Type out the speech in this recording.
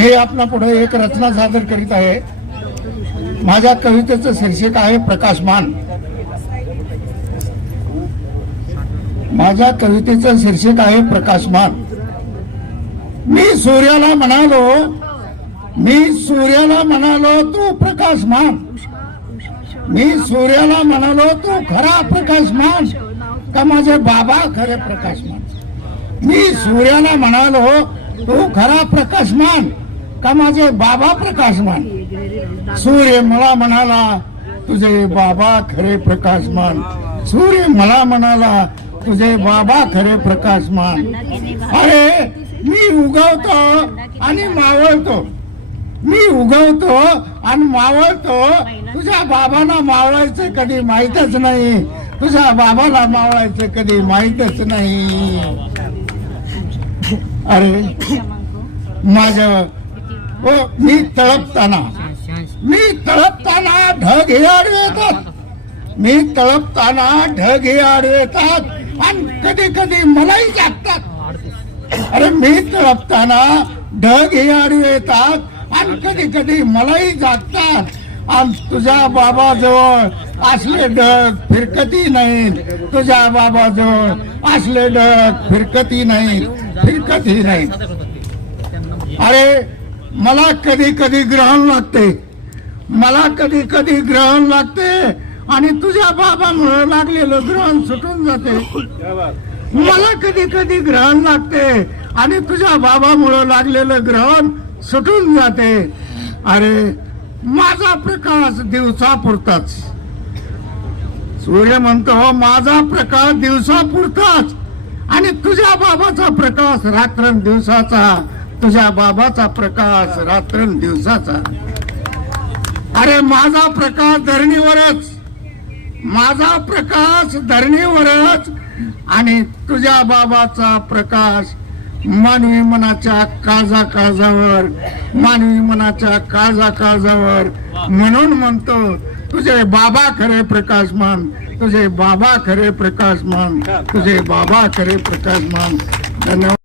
मी आपला पुढे एक रचना सादर करीत आहे. माझ्या कवितेचं शीर्षक आहे प्रकाशमान. माझ्या कवितेचं शीर्षक आहे प्रकाशमान. मी सूर्याला म्हणालो मी सूर्याला म्हणालो तू प्रकाशमान. मी सूर्याला म्हणालो तू खरा प्रकाशमान. का माझे बाबा खरे प्रकाशमान? मी सूर्याला म्हणालो तू खरा प्रकाशमान. का माझे बाबा प्रकाशमान? सूर्य मला म्हणाला तुझे बाबा खरे प्रकाशमान. सूर्य मला म्हणाला तुझे बाबा खरे प्रकाशमान. अरे मी उगवतो आणि मावळतो. मी उगवतो आणि मावळतो. तुझ्या बाबांना मावळायचं कधी माहीतच नाही. तुझ्या बाबाला मावळायचं कधी माहीतच नाही. अरे माझ हो मी तळपताना. मी तळपताना ढग हे आडवेतात येतात मी तळपताना ढग हे आडवेतात येतात आणि कधी कधी मलाही जागतात. अरे मी तळपताना ढग हे आडवेतात येतात आणि कधी कधी मलाही जागतात. आणि तुझ्या बाबाजवळ असले ढग फिरकती नाहीत. तुझ्या बाबाजवळ असले ढग फिरकती नाहीत. फिरकती नाहीत. अरे मला कधी कधी ग्रहण लागते. मला कधी कधी ग्रहण लागते आणि तुझ्या बाबामुळे लागलेलं ग्रहण सुटून जाते. मला कधी कधी ग्रहण लागते आणि तुझ्या बाबामुळे लागलेलं ग्रहण सुटून जाते. अरे माझा प्रकाश दिवसा पुरताच सूर्य म्हणतो हो, माझा प्रकाश दिवसा पुरताच आणि तुझ्या बाबाचा प्रकाश रात्र दिवसाचा तुझ्या बाबाचा प्रकाश रात्र दिवसाचा. अरे माझा प्रकाश धरणीवरच. माझा प्रकाश धरणीवरच. आणि तुझ्या बाबाचा प्रकाश मानवी मनाच्या काळजा काळजावर मानवी मनाच्या काळजा काळजावर. म्हणून म्हणतो तुझे बाबा खरे प्रकाशमान तुझे बाबा खरे प्रकाशमान तुझे बाबा खरे प्रकाशमान. धन्यवाद.